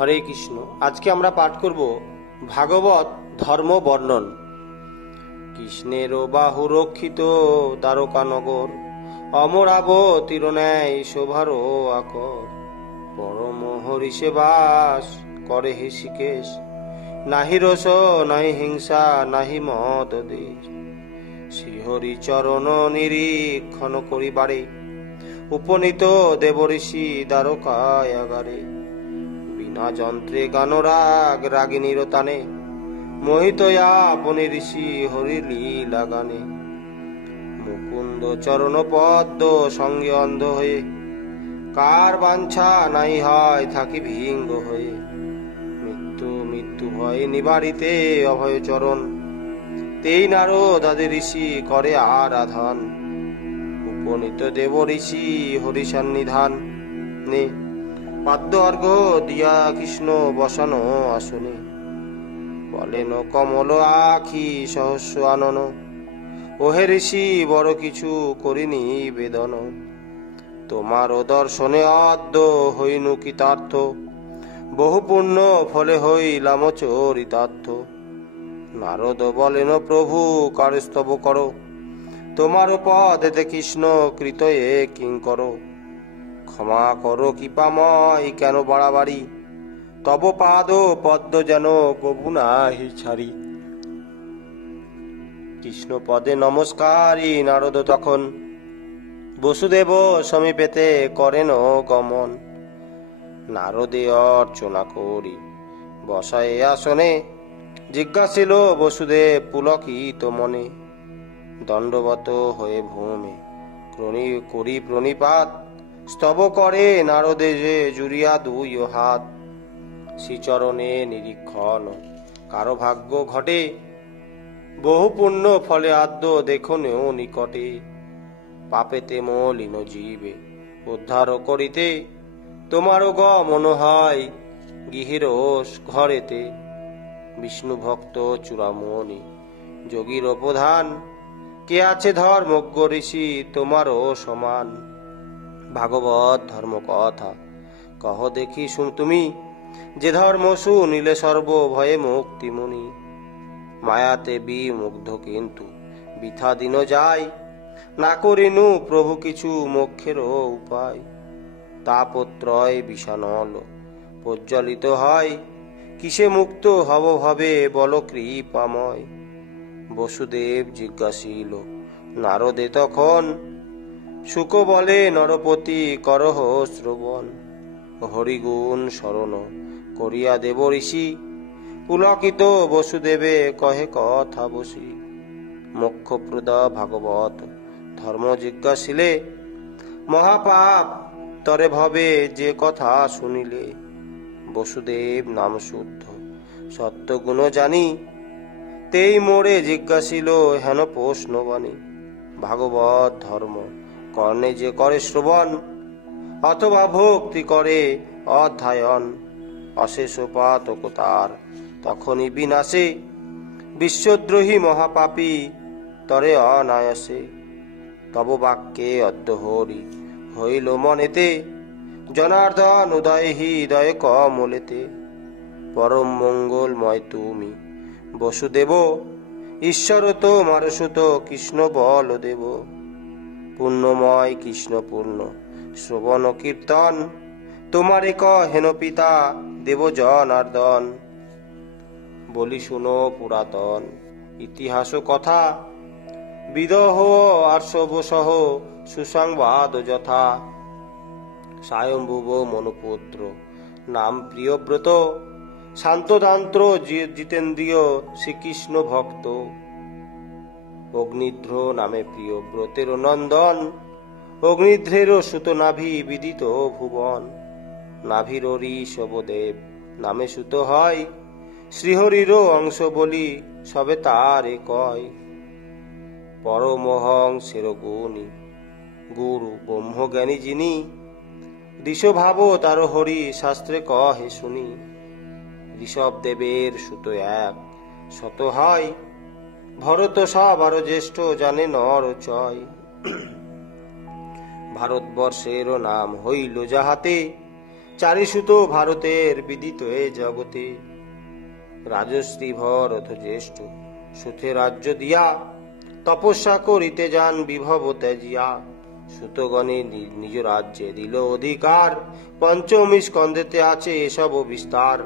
হরে কৃষ্ণ। আজকে আমরা পাঠ করব ভাগবত ধর্ম বর্ণন। কৃষ্ণের বাহু রক্ষিত দ্বারকানগর, অমরাবতীর ন্যায় শোভার আকর। পরম হরিষে বাস করে হৃষিকেশ, নাহি রস নাহি হিংসা নাহি মদ দেশ। শ্রীহরি চরণ নিরীক্ষণ করিবারে, উপনীত দেবঋষি দ্বারকায়াগারে। বিনা যন্ত্রে গানরাগ রাগিনীর তানে, মোহিত আপনি ঋষি হরি লীলা গানে। মুকুন্দ চরণ পদ্ম সঙ্গে অন্ধ হয়ে, কার বাঞ্ছা নাই হয় থাকি ভিঙ্গ হয়ে। মৃত্যু মৃত্যু ভয় নিবারিতে অভয় চরণ, তেই নারদ আদি ঋষি করে আরাধন। উপনীত দেব ঋষি হরি সন্নিধান নে, পাদ্য অর্ঘ দিয়া কৃষ্ণ বসানো আসনে। বলেন কমল আখি সহস্র আনন, ওহে ঋষি বড় কিছু করিনি বেদন। তোমার দর্শনে অদ্য হইনু কৃতার্থ, বহু পুণ্য ফলে হইলাম চরিতার্থ। নারদ বলেন প্রভু কারস্তব করো, তোমার পদেতে কৃষ্ণ কৃত এ কিঙ্কর। ক্ষমা করো কৃপাময় কেন বাড়াবাড়ি, তব পাদ পদ্ম যেন কবু নাহি ছাড়ি। কৃষ্ণ পদে নমস্কারী নারদ তখন, বসুদেব সমীপেতে করেন গমন। নারদে অর্চনা করি বসায় আসনে, জিজ্ঞাসিল বসুদেব পুলকিত মনে। দণ্ডবত হয়ে ভূমে করি প্রণিপাত, স্তব করে নারদে যে জুড়িয়া দুই হাত। শ্রীচরণে নিরীক্ষণ কারো ভাগ্য ঘটে, বহু পুণ্য ফলে আদ্য দেখনেও নিকটে। পাপেতে মলিন জীবে উদ্ধার করিতে, তোমারও মন হয় গৃহের ঘরেতে। বিষ্ণু ভক্ত চূড়ামণি যোগীর প্রধান, কে আছে ধর্মজ্ঞ ঋষি তোমারও সমান। ভাগবত ধর্ম কথা কহ দেখি তুমি, যে ধর্ম শুনিলে সর্ব ভয়ে মুক্তি মুনি। মায়াতে বিমুগ্ধ কিন্তু বৃথা দিন যায়, না করিনু প্রভু কিছু মোক্ষের উপায়। তাপত্রয় বিষানল প্রজ্বলিত হয়, কিসে মুক্ত হব ভাবে বল কৃপাময়। বসুদেব জিজ্ঞাসিল নারদে তখন, শুক বলে নরপতি করহ শ্রবণ। হরিগুণ শরণ করিয়া দেব ঋষি, পুলকিত বসুদেবে কহে কথা বসি। মোক্ষপ্রদ ভাগবত ধর্ম জিজ্ঞাসিলে, মহাপাপ তরে ভবে যে কথা শুনিলে। বসুদেব নাম শুদ্ধ সত্য গুণ জানি, তেই মোরে জিজ্ঞাসিল হেন প্রশ্ন বাণী। ভাগবত ধর্ম কর্ণে যে করে শ্রবণ, অথবা ভক্তি করে অধ্যায়ন। অশেষ পাতক তার তখনই বিনাশে, বিশ্বদ্রোহী মহাপাপী তরে অনায়াসে। তব বাক্যে অদ্য হরি হইল মনেতে, জনার্দন উদয় হৃদয় কমলেতে। পরম মঙ্গলময় তুমি বসুদেব, ঈশ্বর তোমার সুত কৃষ্ণ বলদেব। পুণ্যময় কৃষ্ণ পূর্ণ শ্রবণ কীর্তন, তোমারে কহেন পিতা দেব জনার্দন। বলি শুনো পুরাতন ইতিহাস কথা, বিদহ আর্ষব সহ সুসংবাদ যথা। স্বয়ম্ভুব মনুপুত্র নাম প্রিয়ব্রত, শান্তদান্ত্র জিতেন্দ্রিয় শ্রীকৃষ্ণ ভক্ত। অগ্নিধ্র নামে প্রিয়ব্রতের নন্দন, অগ্নিধ্রের সুত নাভি বিদিত ভুবন। নাভির ঋষভদেব নামে সুত হয়, শ্রীহরির অংশ বলি সবে তারে কয়। পরমহংসের গুণী গুরু ব্রহ্মজ্ঞানী যিনি, ঋষ ভাব তার হরি শাস্ত্রে কহে শুনি। ঋষভ দেবের সুত এক শত হয়, ভরত সবার জ্যেষ্ঠ জানে নর চয়। ভারতবর্ষের নাম হইল যাহাতে, চারিসুত ভারতের বিদিত এ জগতে। রাজশ্রী ভর অথ জ্যেষ্ঠ সুতে রাজ্য দিয়া, তপস্যা করিতে যান বিভব ত্যাজিয়া। সুতগণে নিজ রাজ্যে দিল অধিকার, পঞ্চম স্কন্ধেতে আছে এসব বিস্তার।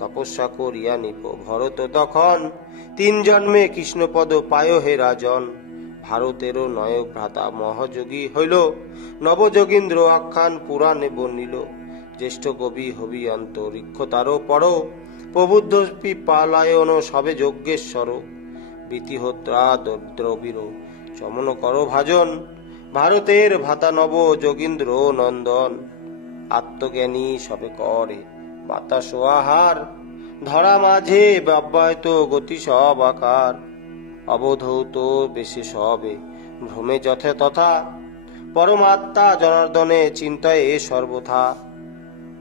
তপস্যা করিয়া নিপ ভরত তখন, 3 জন্মে কৃষ্ণপদ পায় হে রাজন। ভারতেরও নয় ভ্রাতা মহাযোগী হইল, নবযোগীন্দ্র আখ্যান পুরাণে বর্ণিল। জ্যেষ্ঠ কবি হবি অন্তরিক্ষ তারও পর, প্রবুদ্ধ পালায়ন সবে যজ্ঞেশ্বর। বীতিহোত্রা দ্রবির চমন কর ভাজন, ভারতের ভ্রাতা নব যোগীন্দ্র নন্দন। আত্মজ্ঞানী সবে করে বাতাস আহার, ধরা মাঝে ব্যব্যয়ত গতি সব আকার। অবধৌত বেশে সবে ভ্রমে যথে তথা, পরমাত্মা জনার্দনে চিন্তায় সর্বথা।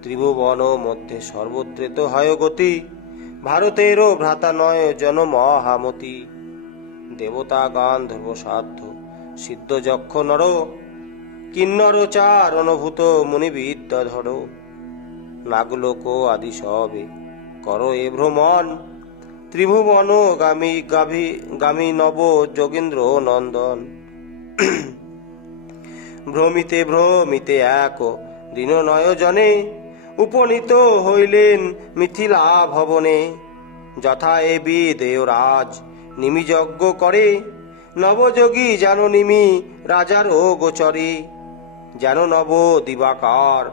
ত্রিভুবন মধ্যে সর্বত্রেত হয় গতি, ভারতেরও ভ্রাতা নয় জন মহামতি। দেবতা গান ধ্রুব সাধ্য সিদ্ধ যক্ষ নর, কিন্নর চার অনুভূত মুনি বিদ্যা ধর। নাগলোক আদি সবে কর এ ভ্রমণ, ত্রিভুবন গামী নব যোগীন্দ্র নন্দন। ভ্রমিতে ভ্রমিতে এক দিন নয় জনে, উপনীত হইলেন মিথিলা ভবনে। যথা এ বিদেয় রাজ নিমি যজ্ঞ করে, নবযোগী যেন নিমি রাজার ও গোচরে। যেন নব দিবাকার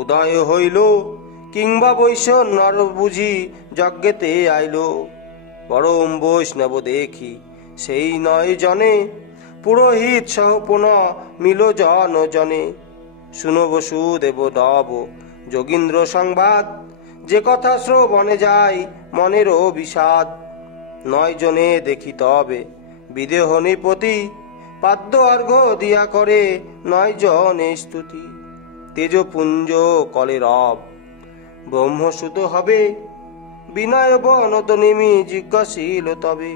উদয় হইল, কিংবা বৈষ্ণব নর বুঝি যজ্ঞেতে আইল। পরম বৈষ্ণব দেখি সেই নয় জনে, পুরোহিত সহ পুনঃ মিল জন জনে। শুনো বসুদেব নব যোগীন্দ্র সংবাদ, যে কথা শ্রবণে যায় মনেরও বিষাদ। 9 জনে দেখি তবে বিদেহ নিপতি, পাদ্য অর্ঘ্য দিয়া করে 9 জনে স্তুতি। তেজপুঞ্জ কলে রব ব্রহ্মসুত হবে, বিনয় বনত নিমি জিজ্ঞাসিল তবে।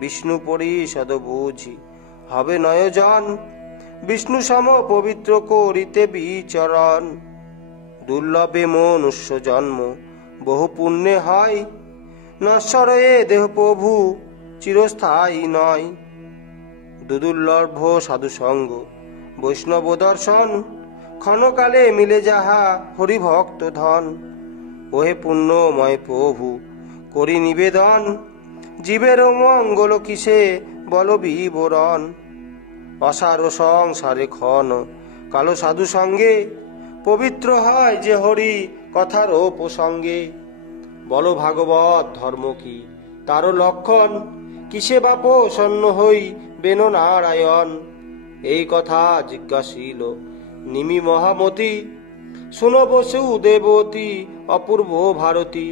বিষ্ণু পরিষদ বুঝি হবে 9 জন, বিষ্ণু সম পবিত্র করিতে বিচরণ। দুর্লভে মনুষ্য জন্ম বহু পুণ্যে হয়, নশ্বর এ দেহ প্রভু চিরস্থায়ী নয়। দুদুর্লভ সাধু সঙ্গ বৈষ্ণব দর্শন, ক্ষণকালে মিলে যাহা হরিভক্ত ধন। ওহে পুণ্যময় প্রভু করি নিবেদন, জীবের মঙ্গল কিসে বল বিবরণ। অসার সংসারে ক্ষণ কালো সাধু সঙ্গে, পবিত্র হয় যে হরি কথার প্রসঙ্গে। বল ভাগবত ধর্ম কি তার লক্ষণ, কিসে বাপ সন্ন হই বেন নারায়ণ। এই কথা জিজ্ঞাসিল নিমি মহামতি, শুনো বসু দেবতী অপূর্ব ভারতী।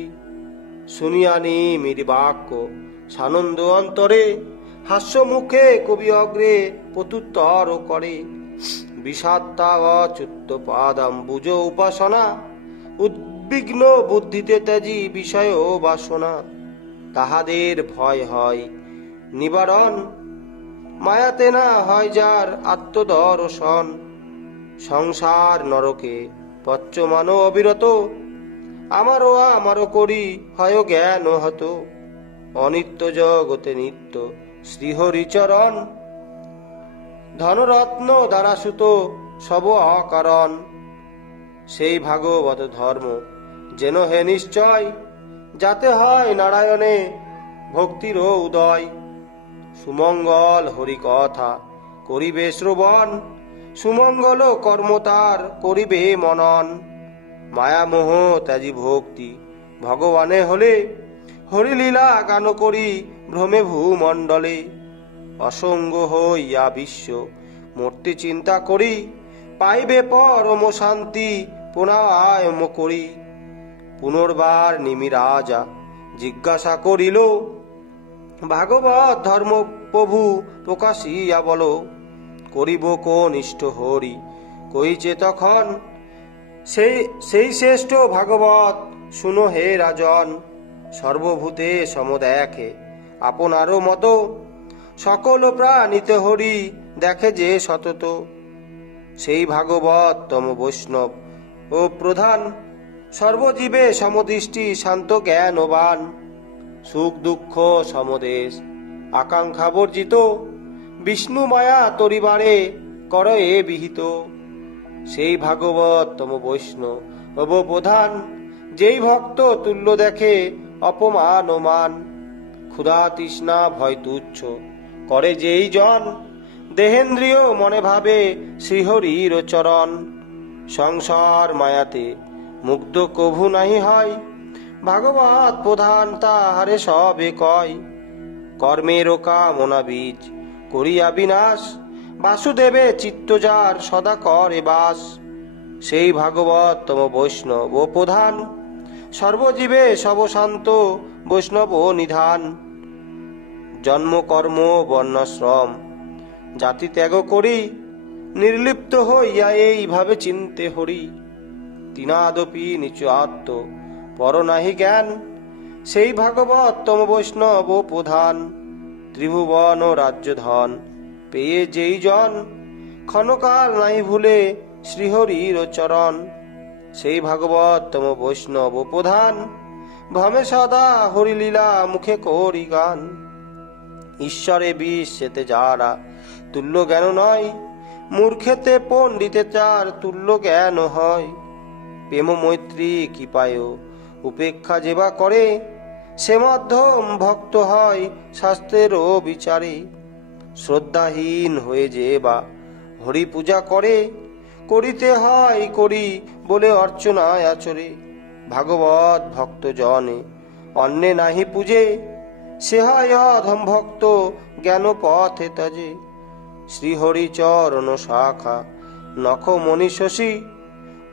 শুনিয়া নিমির বাক্য সানন্দ অন্তরে, হাস্য মুখে কবি অগ্রে প্রত্যুত্তর করে। বিষাত্তা অচ্যুত পাদাম বুঝ উপাসনা, উদ্বিগ্ন বুদ্ধিতে ত্যাজি বিষয় বাসনা। তাহাদের ভয় হয় নিবারণ, মায়াতে না হয় যার আত্মদর্শন। সংসার নরকে পচ্যমান অবিরত, আমারও করি হয় জ্ঞান হত। অনিত্য জগতে নিত্য শ্রীহরিচরণ, ধনরত্ন দ্বারা সুত সব অকারণ। সেই ভাগবত ধর্ম যেন হে নিশ্চয়, যাতে হয় নারায়ণে ভক্তির উদয়। সুমঙ্গল হরি কথা করিবে শ্রবণ, সুমঙ্গল কর্ম তার করিবে মনন। মায়ামোহ ত্যাজি ভক্তি ভগবানে হলে, হরিলীলা গান করি ভ্রমে ভূমণ্ডলে। অসঙ্গ হইয়া বিশ্ব মূর্তি চিন্তা করি, পাইবে পরম শান্তি পুনায়ম করি। পুনর্বার নিমি রাজা জিজ্ঞাসা করিল, ভাগবত ধর্ম প্রভু প্রকাশিয়া বল। করিব কোন ইষ্ট হরি কইছে তখন, সেই শ্রেষ্ঠ ভাগবত শুনো হে রাজন। সর্বভূতে সমদেখে আপনারও মত, সকল প্রাণীতে হরি দেখে যে সতত। সেই ভাগবত তম বৈষ্ণব ও প্রধান, সর্বজীবে সমদৃষ্টি শান্ত জ্ঞানবান, সুখ দুঃখ সমদেশ আকাঙ্ক্ষা বর্জিত, বিষ্ণু মায়া তরিবারে কর এ বিহিত। সেই ভাগবত তম বৈষ্ণব প্রধান, যেই ভক্ত তুল্য দেখে অপমান ও মান। ক্ষুধা তৃষ্ণা ভয় তুচ্ছ করে যেই জন, দেহেন্দ্রিয় মনে ভাবে শ্রীহরির চরণ। সংসার মায়াতে মুগ্ধ কভু নাহি হয়, ভাগবত প্রধান তাহারে সবে কয়। কর্মের কামনা বীজ করিয়া বিনাশ, বাসুদেবে চিত্ত যার সদা করে বাস। সেই ভাগবত তম বৈষ্ণব প্রধান, সর্বজীবে সবশান্ত বৈষ্ণব নিধান। জন্ম কর্ম বর্ণাশ্রম জাতি ত্যাগ করি, নির্লিপ্ত হইয়া এইভাবে চিনতে হরি। তিনাদপি নিচ আত্ম পর নাহি জ্ঞান, সেই ভাগবত তম বৈষ্ণব প্রধান। ত্রিভুবন ও রাজ্য ধন পেয়ে যেই জন, ক্ষণকাল নাহি ভুলে শ্রীহরির চরণ। সেই ভাগবত তম বৈষ্ণব প্রধান, ভ্রমে সদা হরিলীলা মুখে করি গান। ঈশ্বরে বিশ্বেতে যারা তুল্য জ্ঞান নয়, মূর্খেতে পণ্ডিতে চার তুল্য জ্ঞান হয়। প্রেম মৈত্রী কৃপায় উপেক্ষা যেবা করে, সে মধ্যম ভক্ত হয় শাস্ত্রেরও বিচারে। শ্রদ্ধাহীন হয়ে যে বা হরি পূজা করে, করিতে হয় করি বলে অর্চনায় আচরে। ভাগবত ভক্ত জনে অন্যে নাহি পূজে, সে হয় অধম ভক্ত জ্ঞান পথে তজে। শ্রীহরি চরণ শাখা নখ মণি শশী,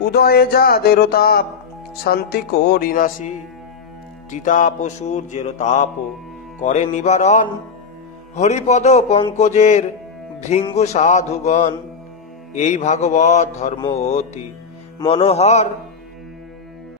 উদয়ে যাদের তাপ শান্তি করি নাসি। তিতাপ সূর্যের তাপ করে নিবারণ, হরিপদ পঙ্কজের ভৃঙ্গ সাধুগণ। এই ভাগবত ধর্ম অতি মনোহর,